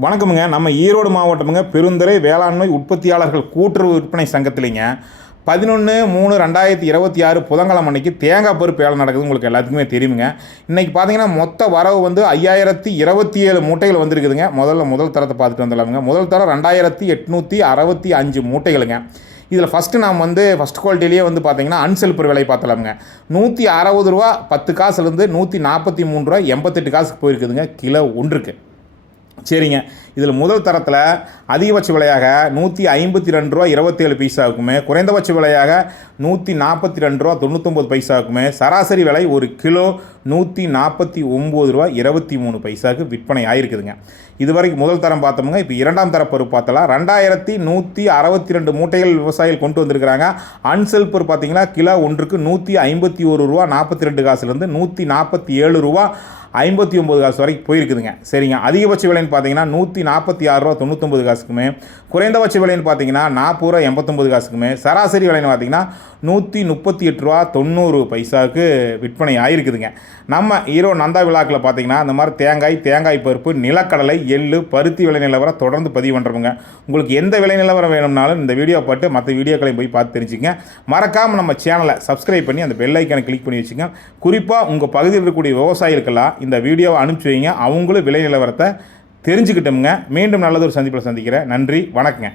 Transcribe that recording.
வணக்கமுங்க. நம்ம ஈரோடு மாவட்டமுங்க பெருந்துறை வேளாண்மை உற்பத்தியாளர்கள் கூட்டுறவு விற்பனை சங்கத்திலிங்க 11/3/2026 புதன்கிழமை அன்னைக்கு தேங்காய் பருப்பு வேலை நடக்குது. உங்களுக்கு எல்லாத்துக்குமே தெரியுங்க. இன்றைக்கி பார்த்தீங்கன்னா மொத்த வரவு வந்து 5027 மூட்டைகள் வந்திருக்குதுங்க. முதல் தரத்தை பார்த்துட்டு வந்துடலாமுங்க. முதல் தரம் 2865 மூட்டைகளுங்க. இதில் ஃபஸ்ட் குவாலிட்டிலேயே வந்து பார்த்தீங்கன்னா அன்செல்பர் விலை பார்த்தலாமுங்க. ரூ. 160 10 காசுலேருந்து ரூ. 143.88 போயிருக்குதுங்க கிலோ ஒன்றுக்கு. சரிங்க. இதில் முதல் தரத்தில் அதிகபட்ச விலையாக ரூ. 152.27 குறைந்தபட்ச விலையாக ரூ. 142.99 சராசரி விலை ஒரு கிலோ ரூ. 149.23 விற்பனை ஆகிருக்குதுங்க. இதுவரைக்கும் முதல் தரம் பார்த்தோமுங்க. இப்போ இரண்டாம் தர பருப்பு பார்த்தலாம். 2162 மூட்டைகள் விவசாயிகள் கொண்டு வந்திருக்கிறாங்க. அன்செல் பருப்பு பார்த்தீங்கன்னா கிலோ ஒன்றுக்கு ரூ. 151.42 ரூ. 147.59 வரைக்கும் போயிருக்குதுங்க. சரிங்க. அதிகபட்ச விலைன்னு பார்த்தீங்கன்னா ரூ. 146.99 குறைந்தபட்ச விலைன்னு பார்த்தீங்கன்னா ரூ. 40.89 சராசரி விலைன்னு பார்த்தீங்கன்னா ரூ. 138.90 விற்பனை ஆகிருக்குதுங்க. நம்ம ஈரோடு நந்தா விழாக்கில் பார்த்தீங்கன்னா இந்த மாதிரி தேங்காய் பருப்பு, நிலக்கடலை, எள்ளு, பருத்தி விலை நிலவரம் தொடர்ந்து பதிவு பண்ணுறோமுங்க. உங்களுக்கு எந்த விலை நிலவரம் வேணும்னாலும் இந்த வீடியோ பார்த்து மற்ற வீடியோக்களையும் போய் பார்த்து தெரிஞ்சுங்க. மறக்காமல் நம்ம சேனலை சப்ஸ்கிரைப் பண்ணி அந்த பெல் ஐக்கானை கிளிக் பண்ணி வச்சுங்க. குறிப்பாக உங்கள் பகுதியில் இருக்கக்கூடிய விவசாயிகளுக்கெல்லாம் இந்த வீடியோவை அனுப்பிச்சி வைங்க. அவங்களும் விலை நிலவரத்தை தெரிஞ்சுக்கிட்டோமுங்க. மீண்டும் நல்லதொரு சந்திப்பில் சந்திக்கிறேன். நன்றி, வணக்கங்க.